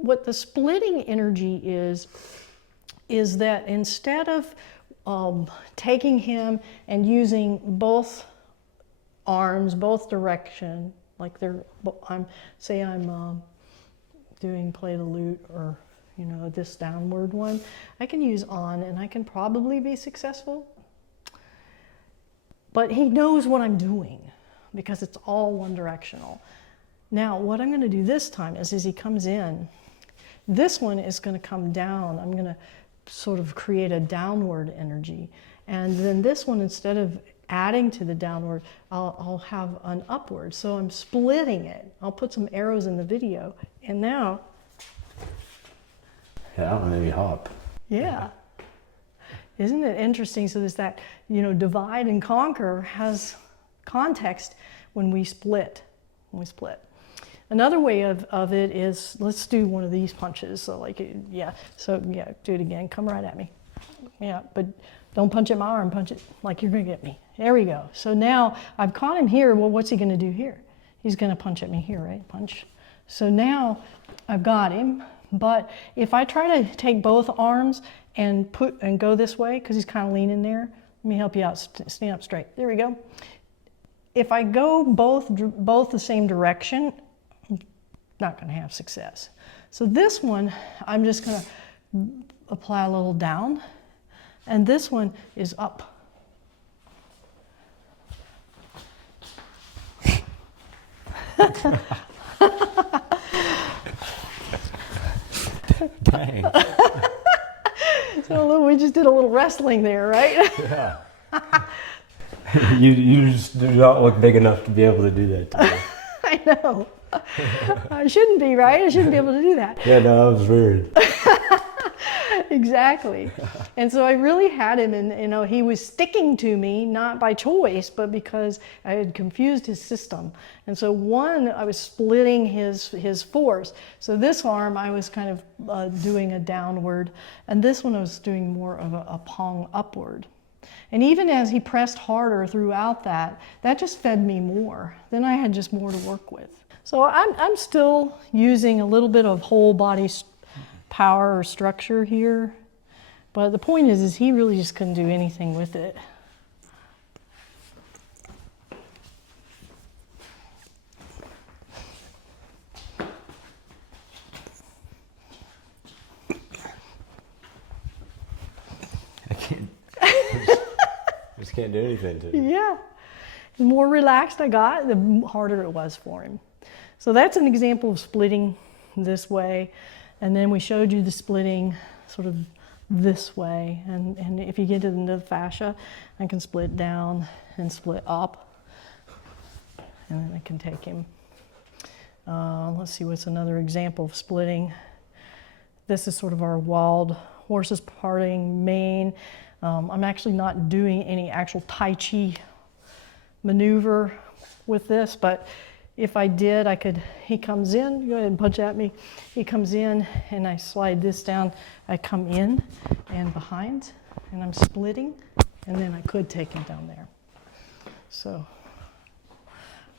what the splitting energy is that instead of taking him and using both arms, both direction, like I'm doing play the lute or, you know, this downward one, I can use on and I can probably be successful. But he knows what I'm doing because it's all one directional. Now, what I'm going to do this time is as he comes in, this one is going to come down. I'm going to sort of create a downward energy. And then this one, instead of adding to the downward, I'll have an upward. So I'm splitting it. I'll put some arrows in the video. And now... Yeah, I don't maybe hop. Yeah. Isn't it interesting? So there's that, you know, divide and conquer has context when we split. Another way of it is, let's do one of these punches. So like, yeah, so yeah, do it again. Come right at me. Yeah, but don't punch at my arm, punch it like you're gonna get me. There we go. So now I've caught him here. Well, what's he gonna do here? He's gonna punch at me here, right? Punch. So now I've got him, but if I try to take both arms and go this way, because he's kind of leaning there, let me help you out, stand up straight. There we go. If I go both the same direction, I'm not going to have success. So this one, I'm just going to apply a little down, and this one is up. Dang. So we just did a little wrestling there, right? Yeah. You just do not look big enough to be able to do that today. I know. I shouldn't be, right? I shouldn't be able to do that. Yeah, no, that was weird. Exactly. And so I really had him, and you know, he was sticking to me, not by choice, but because I had confused his system. And so one, I was splitting his force. So this arm, I was kind of doing a downward, and this one I was doing more of a pong upward. And even as he pressed harder throughout that just fed me more. Then I had just more to work with. So I'm still using a little bit of whole body power or structure here. But the point is he really just couldn't do anything with it. I just can't do anything to him. Yeah. The more relaxed I got, the harder it was for him. So that's an example of splitting this way. And then we showed you the splitting sort of this way. And if you get into the fascia, I can split down and split up. And then I can take him. Let's see, what's another example of splitting. This is sort of our wild horses parting mane. I'm actually not doing any actual Tai Chi maneuver with this, but if I did, he comes in, go ahead and punch at me. He comes in and I slide this down. I come in and behind and I'm splitting, and then I could take him down there. So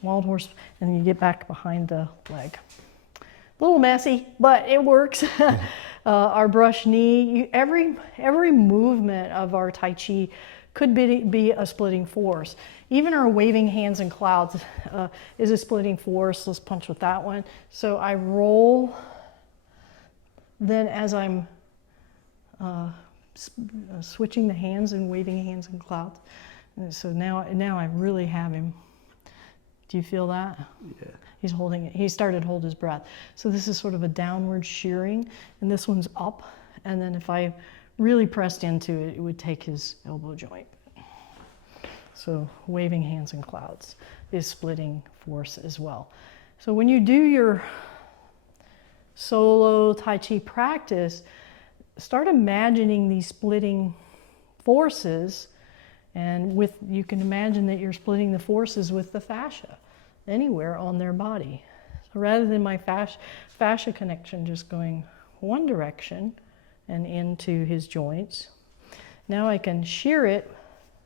wild horse, and then you get back behind the leg. A little messy, but it works. Our brush knee, every movement of our Tai Chi could be a splitting force. Even our waving hands in clouds is a splitting force. Let's punch with that one. So I roll, then as I'm switching the hands and waving hands in clouds. And so now I really have him. Do you feel that? Yeah. He's holding it. He started to hold his breath. So this is sort of a downward shearing, and this one's up. And then if I really pressed into it, it would take his elbow joint. So waving hands in clouds is splitting force as well. So when you do your solo Tai Chi practice, start imagining these splitting forces, and you can imagine that you're splitting the forces with the fascia anywhere on their body. So rather than my fascia connection just going one direction and into his joints, now I can shear it.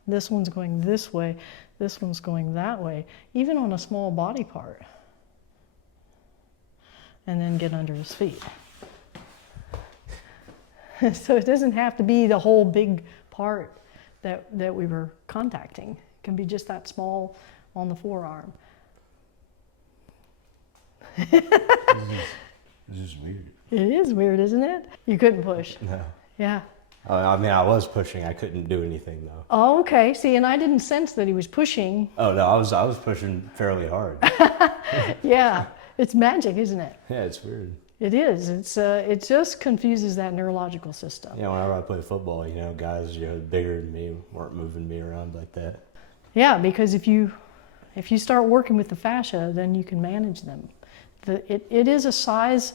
This one's going this way, this one's going that way, even on a small body part. And then get under his feet. So it doesn't have to be the whole big part that we were contacting. It can be just that small on the forearm. This is weird. It is weird, isn't it? You couldn't push. No. Yeah. I mean, I was pushing. I couldn't do anything though. Oh, okay. See, and I didn't sense that he was pushing. Oh no, I was pushing fairly hard. Yeah, it's magic, isn't it? Yeah, it's weird. It is. It just confuses that neurological system. Yeah, whenever I play football, guys, bigger than me weren't moving me around like that. Yeah, because if you start working with the fascia, then you can manage them. It is a size.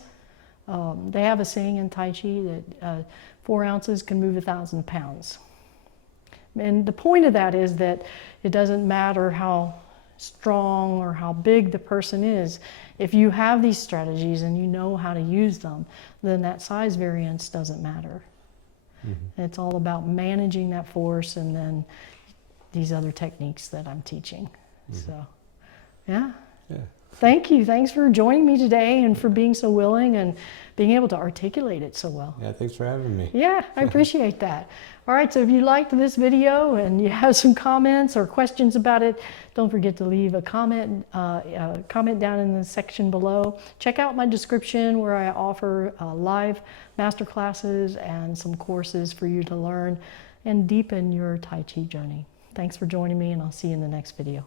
They have a saying in Tai Chi that 4 ounces can move 1,000 pounds. And the point of that is that it doesn't matter how strong or how big the person is. If you have these strategies and you know how to use them, then that size variance doesn't matter. Mm-hmm. It's all about managing that force and then these other techniques that I'm teaching. Mm-hmm. So, yeah. Thank you. Thanks for joining me today and for being so willing and being able to articulate it so well. Yeah, thanks for having me. Yeah, I appreciate that. All right, so if you liked this video and you have some comments or questions about it, don't forget to leave a comment down in the section below. Check out my description where I offer live masterclasses and some courses for you to learn and deepen your Tai Chi journey. Thanks for joining me, and I'll see you in the next video.